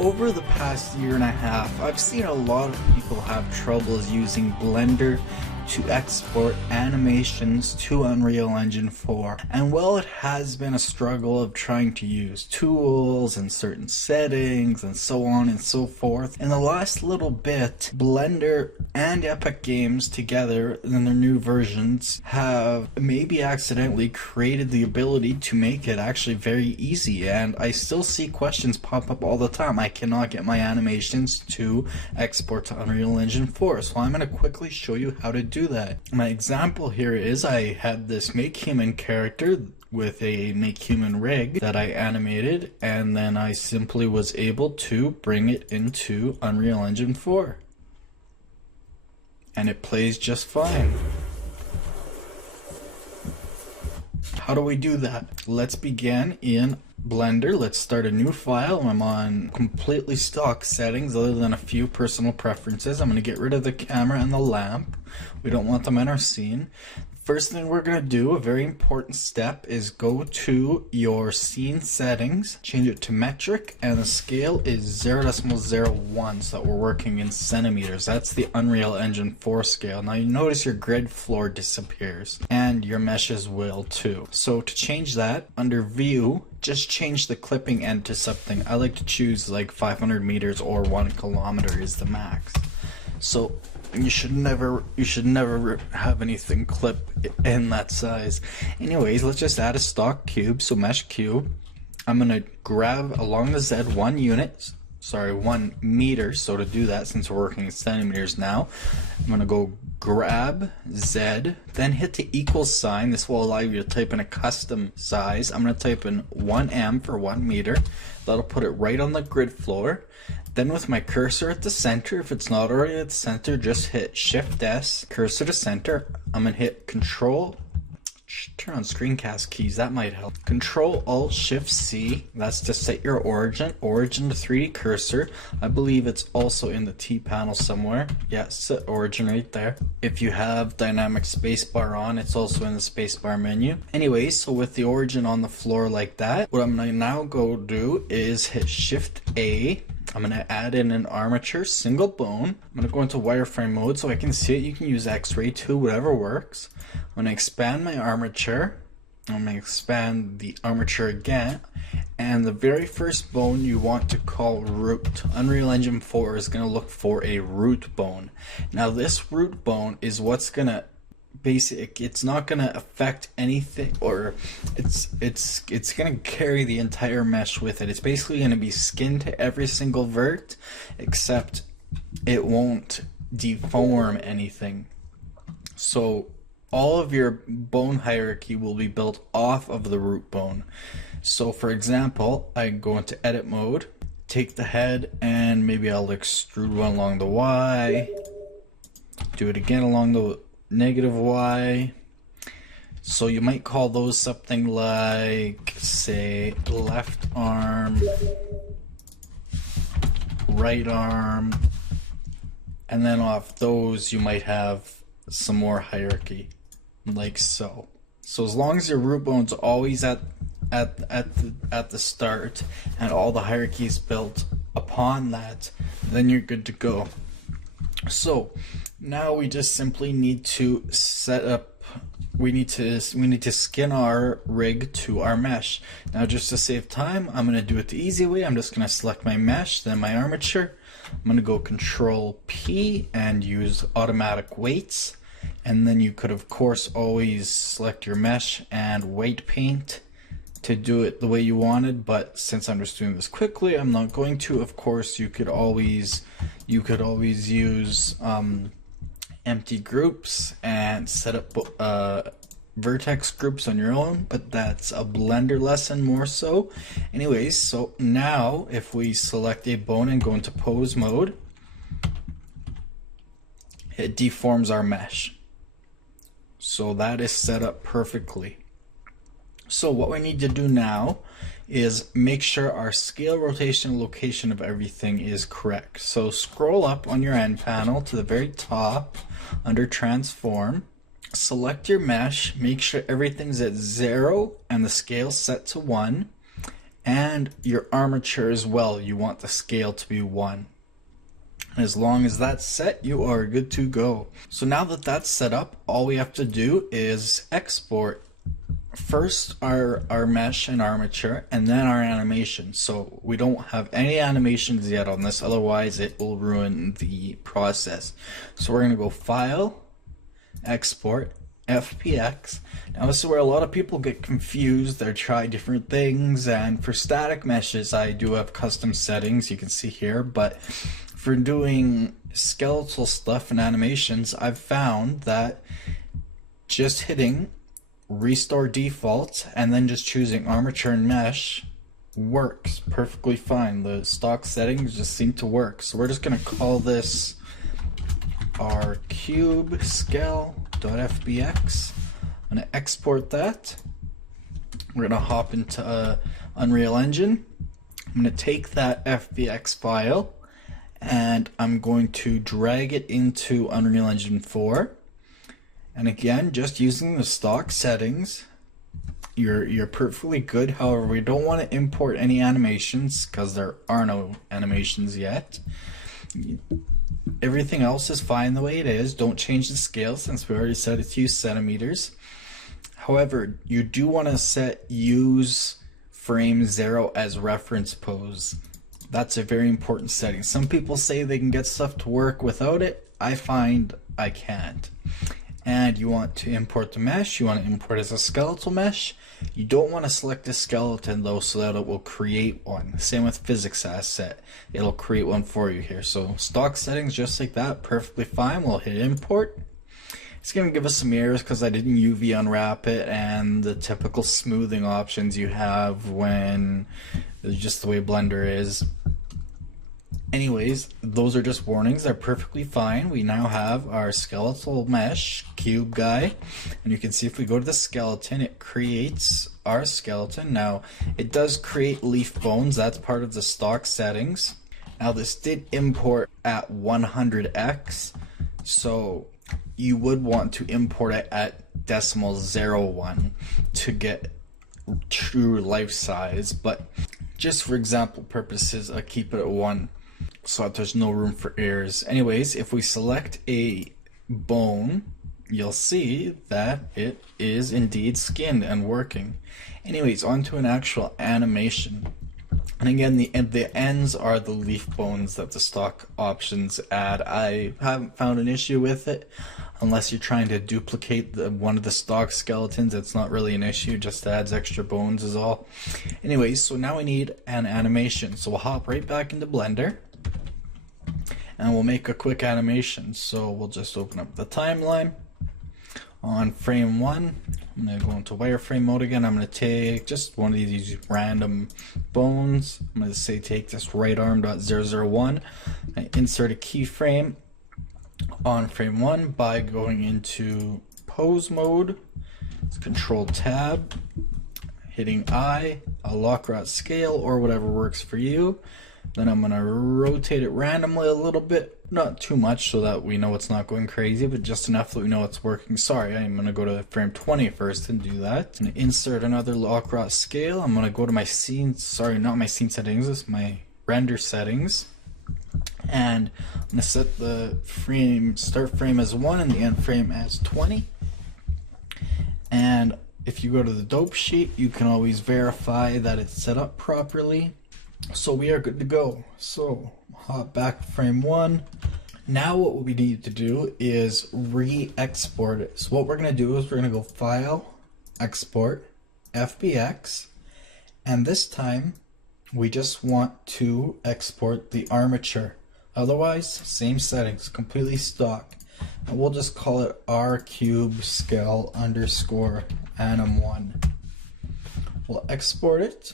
Over the past year and a half, I've seen a lot of people have troubles using Blender to export animations to Unreal Engine 4. And while it has been a struggle of trying to use tools and certain settings and so on and so forth, in the last little bit, Blender and Epic Games together in their new versions have maybe accidentally created the ability to make it actually very easy. And I still see questions pop up all the time. I cannot get my animations to export to Unreal Engine 4, so I'm going to quickly show you how to do that. My example here is I had this Make Human character with a Make Human rig that I animated, and then I simply was able to bring it into Unreal Engine 4. And it plays just fine. How do we do that? Let's begin in Blender. Let's start a new file. I'm on completely stock settings other than a few personal preferences. I'm going to get rid of the camera and the lamp. We don't want them in our scene. First thing we're going to do, a very important step, is go to your scene settings, change it to metric, and the scale is 0.01, so that we're working in centimeters. That's the Unreal Engine 4 scale. Now you notice your grid floor disappears, and your meshes will too. So to change that, under View, just change the clipping end to something. I like to choose like 500 meters or 1 kilometer is the max. So you should never have anything clip in that size. Anyways, let's just add a stock cube, so mesh cube. I'm gonna grab along the Z 1 unit, sorry, 1 meter. So to do that, since we're working in centimeters now, I'm gonna go grab Z, then hit the equal sign. This will allow you to type in a custom size. I'm gonna type in 1M for 1 meter. That'll put it right on the grid floor. Then with my cursor at the center, if it's not already at the center, just hit Shift S, cursor to center. I'm gonna hit Control, turn on screencast keys, that might help. Control Alt Shift C, that's to set your origin to 3D cursor. I believe it's also in the T panel somewhere. Yeah, set origin right there. If you have dynamic spacebar on, it's also in the spacebar menu. Anyways, so with the origin on the floor like that, what I'm gonna now go do is hit Shift A. I'm going to add in an armature, single bone. I'm going to go into wireframe mode so I can see it. You can use X-ray too, whatever works. I'm going to expand my armature. I'm going to expand the armature again. And the very first bone you want to call root. Unreal Engine 4 is going to look for a root bone. Now this root bone is what's going to it's not going to affect anything, or it's going to carry the entire mesh with it. It's basically going to be skin to every single vert, except it won't deform anything. So all of your bone hierarchy will be built off of the root bone. So for example, I go into edit mode, take the head, and maybe I'll extrude one along the Y, do it again along the negative Y. So you might call those something like, say, left arm, right arm, and then off those you might have some more hierarchy, like so. So as long as your root bone's always at the start and all the hierarchy is built upon that, then you're good to go. So now we just simply need to set up, we need to skin our rig to our mesh. Now just to save time, I'm going to do it the easy way. I'm just going to select my mesh, then my armature. I'm going to go Control P and use automatic weights. And then you could of course always select your mesh and weight paint to do it the way you wanted, but since I'm just doing this quickly, I'm not going to. Of course, you could always use empty groups and set up vertex groups on your own, but that's a Blender lesson more so. Anyways, so now if we select a bone and go into pose mode, it deforms our mesh. So that is set up perfectly. So what we need to do now is make sure our scale, rotation, location of everything is correct. So scroll up on your end panel to the very top under transform, select your mesh, make sure everything's at 0 and the scale set to 1, And your armature as well, you want the scale to be 1. As long as that's set, you are good to go. So now that that's set up, all we have to do is export first our mesh and armature, and then our animation. So we don't have any animations yet on this, otherwise it will ruin the process. So we're gonna go File, Export, FPX. Now this is where a lot of people get confused. They try different things, and for static meshes I do have custom settings you can see here, but for doing skeletal stuff and animations, I've found that just hitting restore default and then just choosing armature and mesh works perfectly fine. The stock settings just seem to work. So we're just going to call this our cube scale.fbx. I'm going to export that. We're going to hop into Unreal Engine. I'm going to take that FBX file and I'm going to drag it into Unreal Engine 4. And again, just using the stock settings, you're perfectly good. However, we don't want to import any animations because there are no animations yet. Everything else is fine the way it is. Don't change the scale since we already set it to use centimeters. However, you do want to set use frame 0 as reference pose. That's a very important setting. Some people say they can get stuff to work without it. I find I can't. And you want to import the mesh. You want to import as a skeletal mesh. You don't want to select a skeleton though, so that it will create one. Same with physics asset. It'll create one for you here. So stock settings just like that, perfectly fine. We'll hit import. It's going to give us some errors because I didn't UV unwrap it, and the typical smoothing options you have when just the way Blender is. Anyways, those are just warnings. They're perfectly fine. We now have our skeletal mesh cube guy, and you can see if we go to the skeleton, it creates our skeleton. Now it does create leaf bones. That's part of the stock settings. Now this did import at 100x, so you would want to import it at .01 to get true life size, but just for example purposes I keep it at 1 so that there's no room for errors. Anyways, if we select a bone, you'll see that it is indeed skinned and working. Anyways, onto an actual animation. And again, the ends are the leaf bones that the stock options add. I haven't found an issue with it. Unless you're trying to duplicate one of the stock skeletons, it's not really an issue, just adds extra bones is all. Anyways, so now we need an animation. So we'll hop right back into Blender and we'll make a quick animation. So we'll just open up the timeline. On frame 1, I'm going to go into wireframe mode again. I'm going to take just one of these random bones. I'm going to say take this right arm.001. I insert a keyframe on frame 1 by going into pose mode. It's Control Tab, hitting I. I'll lock or scale or whatever works for you. Then I'm going to rotate it randomly a little bit, not too much so that we know it's not going crazy, but just enough that we know it's working. Sorry, I'm going to go to frame 20 first and do that. I'm going to insert another lock or scale. I'm going to go to my scene, sorry, not my scene settings, this is my render settings. And I'm going to set the frame start frame as 1 and the end frame as 20. And if you go to the dope sheet, you can always verify that it's set up properly. So we are good to go. So hop back to frame 1. Now what we need to do is re-export it. So what we're going to do is we're going to go File, Export, FBX, and this time we just want to export the armature. Otherwise, same settings, completely stock. And we'll just call it rcube_scale_anim1. We'll export it.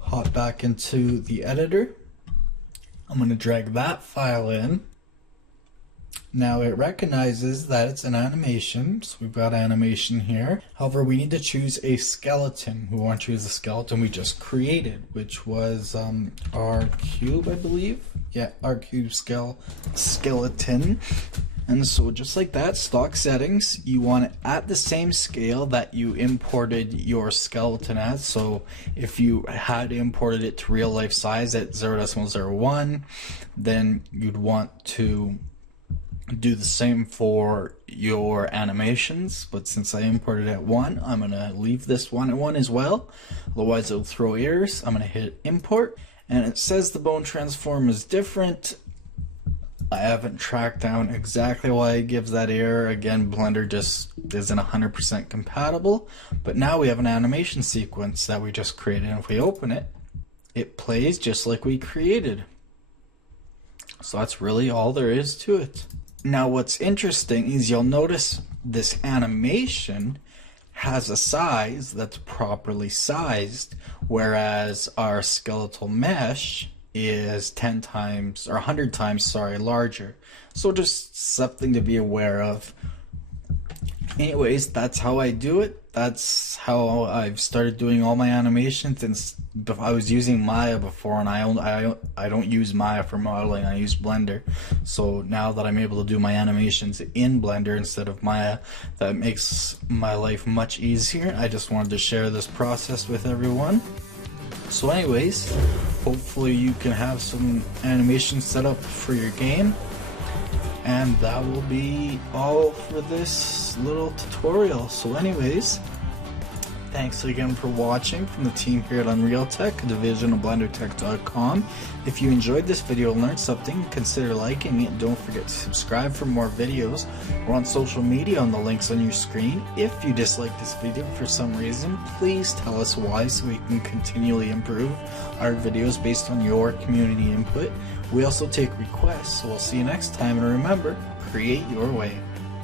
Hop back into the editor. I'm going to drag that file in. Now it recognizes that it's an animation, so we've got animation here. However, we need to choose a skeleton. We want to choose the skeleton we just created, which was our cube, I believe. Yeah, our cube skeleton. And so just like that, stock settings, you want it at the same scale that you imported your skeleton at. So if you had imported it to real life size at 0.01, then you'd want to do the same for your animations. But since I imported at 1, I'm going to leave this one at 1 as well. Otherwise it'll throw errors. I'm going to hit import, and it says the bone transform is different. I haven't tracked down exactly why it gives that error. Again, Blender just isn't 100% compatible. But now we have an animation sequence that we just created, and if we open it, it plays just like we created. So that's really all there is to it. Now what's interesting is you'll notice this animation has a size that's properly sized, whereas our skeletal mesh is 10 times or 100 times larger. So just something to be aware of. Anyways, that's how I do it. That's how I've started doing all my animations. And I was using Maya before, and I don't use Maya for modeling. I use Blender. So now that I'm able to do my animations in Blender instead of Maya, that makes my life much easier. I just wanted to share this process with everyone. So anyways, hopefully you can have some animations set up for your game. And that will be all for this little tutorial. So anyways, thanks again for watching from the team here at Unreal Tech, a division of BlenderTech.com. If you enjoyed this video and learned something, consider liking it. Don't forget to subscribe for more videos. We're on social media on the links on your screen. If you dislike this video for some reason, please tell us why so we can continually improve our videos based on your community input. We also take requests, so we'll see you next time, and remember, create your way.